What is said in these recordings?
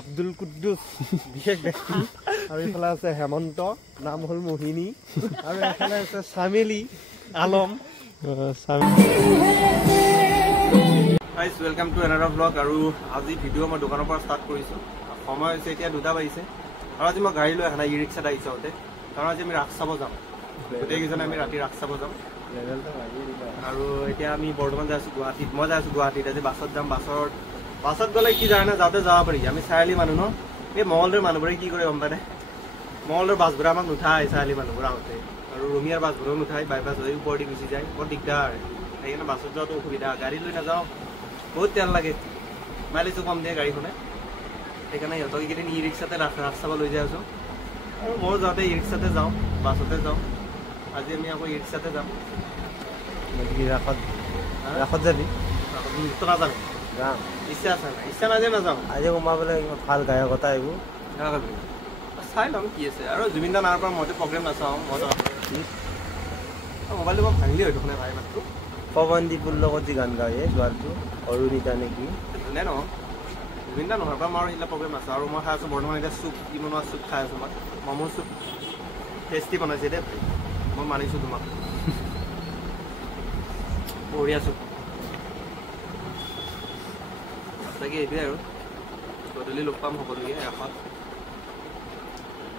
আব্দুল কুদ্দুস বিশেষ ব্যক্তি আৰু ইফালে আছে হেমন্ত নাম হল মোহিনী আৰু এফালে আছে Samili Alam guys welcome to another blog আৰু আজি ভিডিও মই দোকানৰ পৰা ষ্টাৰ্ট কৰিছো সময় হৈছে এতিয়া 2টা বাজিছে আৰু আজি মই গাড়ী লৈ আহা ই ৰিক্সাত আহিছোতে কাৰণ আজি আমি ৰাস চাব যাম গোটেইকেইজনে আমি ৰাতি ৰাস চাব যাম আৰু এতিয়া আমি বৰ্তমান যাই আছো গুৱাহাটীত মই যাই আছো গুৱাহাটীত আজি বাছত যাম বাছত গ'লে কি জানে যাওঁতে যাব পাৰি আমি চাৰিআলি মানুহ ন এই মঙলদৈৰ মানুহবোৰে কি কৰে গম পায় মঙলদৈৰ বাছবোৰে আমাক নুঠায় চাৰিআলি মানুহবোৰ আহোঁতে আৰু ৰঙিয়াৰ বাছবোৰেও নুঠায় বাইপাছ হৈ ওপৰ দি গুচি যায় বৰ দিগদাৰ সেইকাৰণে বাছত যোৱাটো অসুবিধা গাড়ী লৈ নাযাওঁ বহুত তেল লাগে মাইলেজো কম দিয়ে গাড়ীখনে সেইকাৰণে সিহঁতক এইকেইদিন ই ৰিক্সাতে ৰাস চাব লৈ যাই আছোঁ আৰু মই যাওঁতে ই ৰিক্সাতে যাওঁ বাছতে যাওঁ আজি আমি আকৌ ই ৰিক্সাতে যাম ৰাসত যাবি নাযাবি যাম ইচ্ছা আছে নাই ইচ্ছা নাযায় নাযাওঁ আজি সোমাবলৈ ভাল গায়ক এটা আহিব চাই ল'ম কি আছে আৰু জুবিন দা নাৰ পৰা মইতো প্ৰগ্ৰেম নাচাওঁ মই মোবাইলটো মই ভাঙিলি হয় দেখোন ভাই মাতটো পৱনদীপৰ লগত যি গান গায় ছোৱালীটো অৰুণিতা নেকি নে নহয় জুবিন দা নহয় পৰা মই এইবিলাক প্ৰগ্ৰেম নাচাওঁ আৰু মই খাই আছোঁ বৰ্তমান এতিয়া চুপ কি বনোৱা চুপ খাই আছোঁ মই ম'মৰ চুপ টেষ্টি বনাইছে দেই ভাই মই মানিছোঁ তোমাক বঢ়িয়া চুপ তাকে এইটোৱে আৰু গধূলি লগ পাম সকলোকে ৰাসত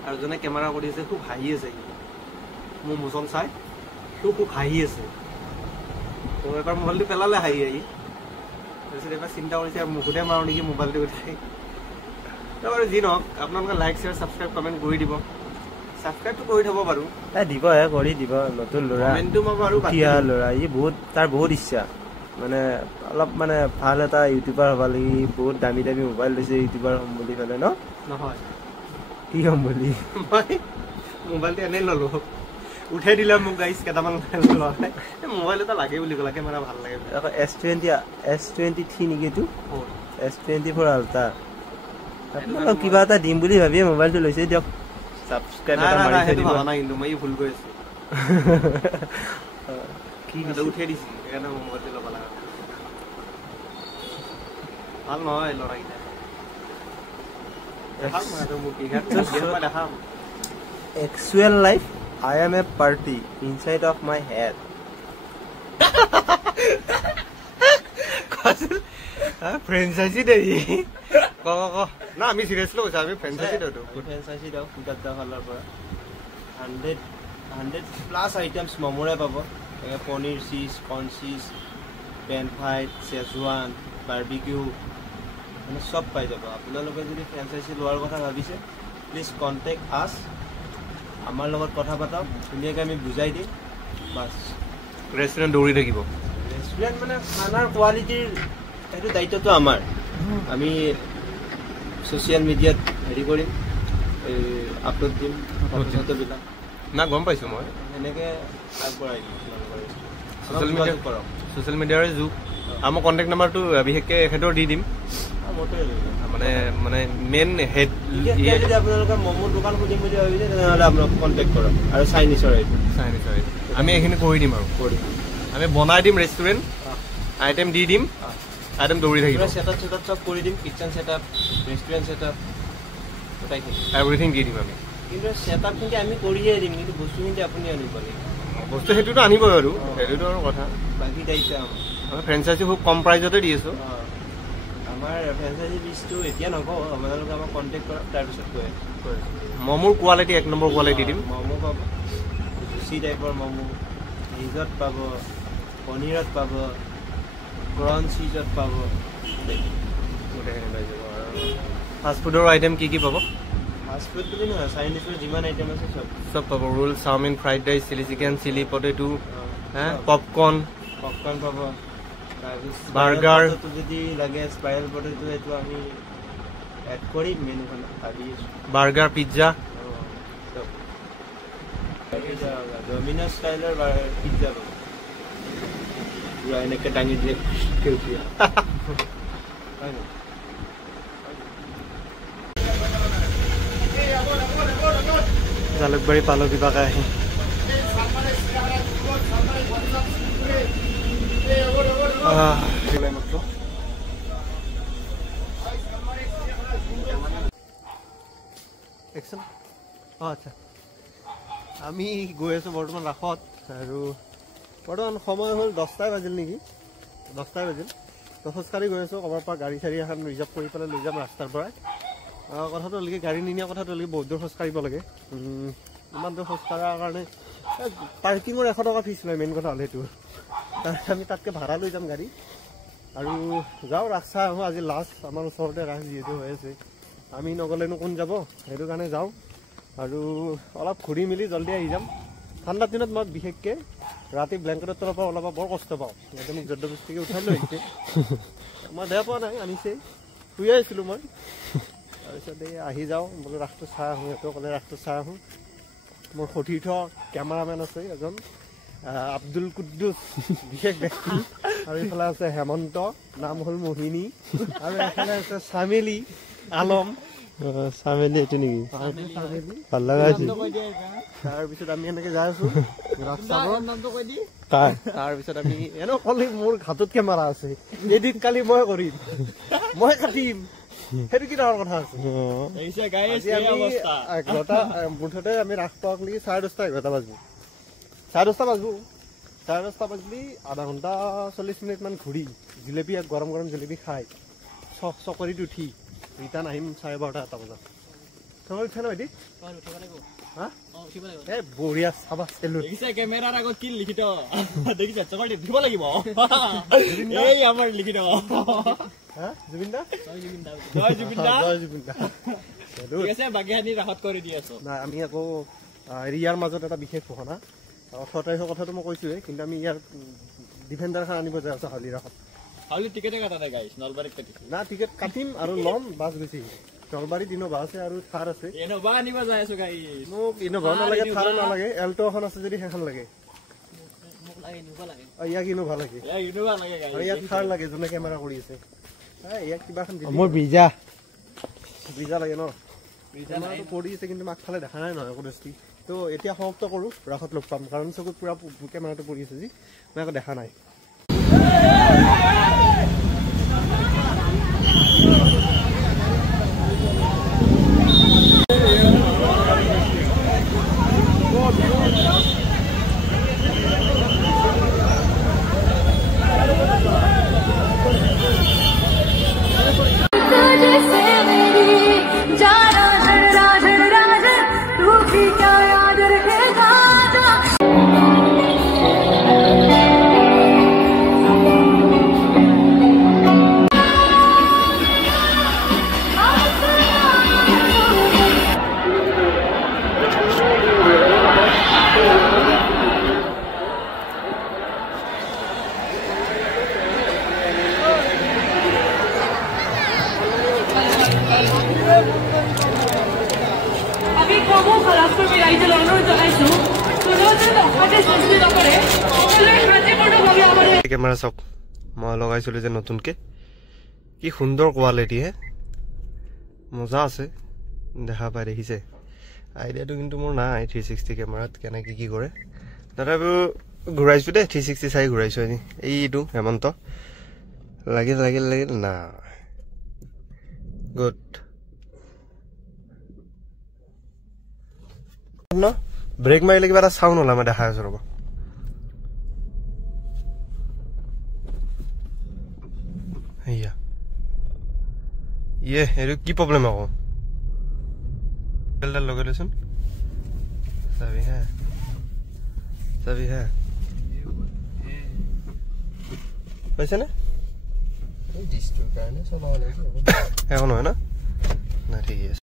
আৰু যোনে কেমেৰা কৰি আছে খুব হাঁহি আছে মোৰ মোচন চাই খুব হাঁহি আছে তো এবাৰ মোবাইলটো পেলালে হাঁহি তাৰপিছত এবাৰ চিন্তা কৰিছে মুখতে মাৰোঁ নেকি মোবাইলটো উঠাই বাৰু যি নহওক আপোনালোকে লাইক শ্বেয়াৰ ছাবস্ক্ৰাইব কমেণ্ট কৰি দিব ছাবস্ক্ৰাইবটো কৰি থ'ব বাৰু দিবহে কৰি দিব নতুন ল'ৰা কমেণ্টটো মই বাৰু ল'ৰা ই বহুত তাৰ বহুত ইচ্ছা মানে অলপ মানে ভাল এটা ইউটিউবাৰ হ'ব লাগি বহুত দামী দামী মোবাইল লৈছে ইউটিউবাৰ হ'ম বুলি ক'লে ন নহয় কি হ'ম বুলি মই মোবাইলটো এনেই ল'লোঁ উঠাই দিলে মোক গাইছ কেইটামান মোবাইল এটা লাগে বুলি ক'লে কেমেৰা ভাল লাগে আকৌ S23 নেকি এইটো S24 আল্ট্ৰা আপোনালোক কিবা এটা দিম বুলি ভাবিয়ে মোবাইলটো লৈছে দিয়ক ছাবস্ক্ৰাইব কিন্তু মই ভুল কৰি আছোঁ কি উঠাই দিছে সেইকাৰণে মোবাইলটো ল'ব লগা ভাল নহয় ল'ৰাকেইটা দেখাম actual life I am a party inside of my head franchise দেই না আমি চিৰিয়াছলি কৈছোঁ আমি ফ্ৰেঞ্চাইজি দিওঁ ফ্ৰেঞ্চাইজি দিওঁ ফুটাটা ফালৰ পৰা 100+ আইটেমছ মমৰে পাব পনীৰ চিজ corn cheese PAN fried schezwan barbecue মানে চব পাই যাব আপোনালোকে যদি ফ্ৰেঞ্চাইজি লোৱাৰ কথা ভাবিছে প্লিজ কণ্টেক্ট আছ আমাৰ লগত কথা পাতক ধুনীয়াকৈ আমি বুজাই দিম বাছ ৰেষ্টুৰেণ্ট দৌৰি থাকিব ৰেষ্টুৰেণ্ট মানে খানাৰ কোৱালিটিৰ সেইটো দায়িত্বটো আমাৰ আমি ছ'চিয়েল মিডিয়াত হেৰি কৰিম এই আপলোড দিম ফটোবিলাক না গম পাইছোঁ মই সেনেকৈ আগবঢ়াই দিম ছ'চিয়েল মিডিয়াৰে যুগ আৰু মই কণ্টেক্ট নাম্বাৰটো বিশেষকৈ এখেতৰ দি দিম মানে মানে মেইন হেড যদি আপোনালোকে ম'মৰ দোকান খুলিম বুলি ভাবিছে তেনেহ'লে আপোনালোক কণ্টেক্ট কৰক আৰু চাইনিজৰ আমি এইখিনি কৰি দিম আৰু আমি বনাই দিম ৰেষ্টুৰেণ্ট আইটেম দি দিম আইটেম দৌৰি থাকিব ছেটআপ চব কৰি দিম kitchen setup restaurant setup everything দি দিম আমি কিন্তু ছেটআপখিনি আমি কৰিয়ে দিম কিন্তু বস্তুখিনি আপুনি আনিব লাগিব বস্তু সেইটোতো আনিবই আৰু সেইটোতো আৰু কথা বাকী দায়িত্ব আমাৰ ফ্ৰেঞ্চাইজি খুব কম প্ৰাইজতে দি আছোঁ আমাৰ ফ্ৰেঞ্চাইজি লিষ্টটো এতিয়া নকওঁ আপোনালোকে আমাক কণ্টেক্ট কৰক তাৰপিছত কৈ ম'মৰ কোৱালিটি 1 নম্বৰ কোৱালিটি দিম ম'ম' পাব জুচি টাইপৰ ম'ম' ভেজত পাব পনীৰত পাব কৰ্ণ চিজত পাব গোটেইখিনি পাই যাব আৰু ফাষ্টফুডৰ আইটেম কি পাব ফাষ্টফুড বুলি নহয় চাইনিজৰ যিমান আইটেম আছে চব পাব roll chowmein fried rice chilli chicken chilli potato popcorn পাব বাৰ্গাৰ যদি লাগে স্পাইৰেল পটেটো এইটো আমি এড কৰিম মেনুখন ভাবি আছোঁ বাৰ্গাৰ পিজ্জা ডমিন'জ ষ্টাইলৰ পিজ্জা পাব পুৰা এনেকৈ দাঙি দিয়ে সেউজীয়া জালুকবাৰী পালো কিবাকে আহি আচ্ছা আমি গৈ আছো বৰ্তমান ৰাসত আৰু বৰ্তমান সময় হ'ল 10টাই বাজিল নেকি 10টাই বাজিল তো খোজকাঢ়ি গৈ আছো ক'ৰবাৰ পৰা গাড়ী চাড়ী এখন ৰিজাৰ্ভ কৰি পেলাই লৈ যাম ৰাস্তাৰ পৰাই কথাটো হ'লে গাড়ী নিনিয়া কথাটো হ'লে বহুত দূৰ খোজকাঢ়িব লাগে ইমান দূৰ খোজকাঢ়াৰ কাৰণে পাৰ্কিঙৰ 100 টকা ফিজ লয় মেইন কথা হ'লে সেইটো আমি তাতকৈ ভাড়া লৈ যাম গাড়ী আৰু যাওঁ ৰাস চাই আহোঁ আজি লাষ্ট আমাৰ ওচৰতে ৰাস যিহেতু হৈ আছে আমি নগ'লেনো কোন যাব সেইটো কাৰণে যাওঁ আৰু অলপ ঘূৰি মেলি জলদি আহি যাম ঠাণ্ডা দিনত মই বিশেষকৈ ৰাতি ব্লেংকেটৰ তলৰ পৰা ওলাব বৰ কষ্ট পাওঁ ইয়াতে মোক জবৰদস্তিকৈ উঠাই লৈ আহিছে মই বেয়া পোৱা নাই আনিছে শুই আহিছিলোঁ মই তাৰপিছত এই আহি যাওঁ বোলো ৰাসটো চাই আহোঁ সিহঁতেও ক'লে ৰাসটো চাই আহোঁ মোৰ সতীৰ্থ কেমেৰামেন আছে এজন আব্দুল কুদ্দুছ বিশেষ ব্যক্তি আৰু এইফালে আছে হেমন্ত নাম হ'ল মোহিনী আৰু এফালে আছে চামেলি আলম চামেলি এইটো নেকি ভাল লগা আছে তাৰপিছত আমি এনেকৈ যাই আছোঁ তাৰপিছত আমি এনেও ক'লে মোৰ ঘাটত কেমেৰা আছে এডিট কালি মই কৰিম মই কাটিম সেইটো কি ডাঙৰ কথা আছে মুঠতে আমি ৰাস পাওক নেকি 10:30 11টা বাজিব 10:30 বাজিব 10:30 বাজিলি আধা ঘণ্টা 40 মিনিটমান ঘূৰি জিলেপি গৰম গৰম জিলেপি খাই চকৰিত উঠি ৰিটাৰ্ণ আহিম 12:30 এটা বজাত তোমাক উঠা নাই বঢ়িয়া চাবা কেমেৰাৰ আগত কি লিখিত দেখিছা চকৰিত উঠিব লাগিব এই আমাৰ লিখিত জুবিন দা আমি আকৌ ইয়াৰ মাজত এটা বিশেষ ঘোষণা 18 তাৰিখৰ কথাটো মই কৈছোৱে কিন্তু আমি ইয়াৰ ডিফেণ্ডাৰখন আনিব যাই আছো হালি ৰাসত না টিকেট কাটিম আৰু ল'ম বাছ গুচি নলবাৰীত ইন'ভা আছে আৰু থাৰ আছে মোক ইন'ভা নালাগে থাৰ নালাগে এল্টো এখন আছে যদি সেইখন লাগে ইয়াক ইন'ভা লাগে আৰু ইয়াক থাৰ লাগে যোনে কেমেৰা কৰি আছে ইয়াক কিবা এখন মোৰ ব্ৰিজা লাগে ন কেমেৰাটো পৰি আছে কিন্তু আগফালে দেখা নাই নহয় একো দৃষ্টি তো এতিয়া সমাপ্ত কৰোঁ ৰাসত লগ পাম কাৰণ চকুত পুৰা কেমেৰাটো পৰি আছে যি মই একো দেখা নাই কেমেৰা চাওক মই লগাইছিলো যে নতুনকে কি সুন্দৰ কোৱালিটি হে মজা আছে দেখা পাই দেখিছে আইডিয়াটো কিন্তু মোৰ নাই 360 কেমেৰাত কেনেকৈ কি কৰে তথাপিও ঘূৰাইছোঁ দেই 360 চাই ঘূৰাইছোঁ আজি এইটো হেমন্ত লাগিল না গুড ন ব্ৰেক মাৰিলে কিবা এটা চাউণ্ড ওলাম মই দেখাই আছোঁ ৰ'ব এয়া এইটো কি প্ৰব্লেম আকৌ বেলডাল লগাই লৈচোন চাবি হে পাইছেনে এখন হয় না ঠিক আছে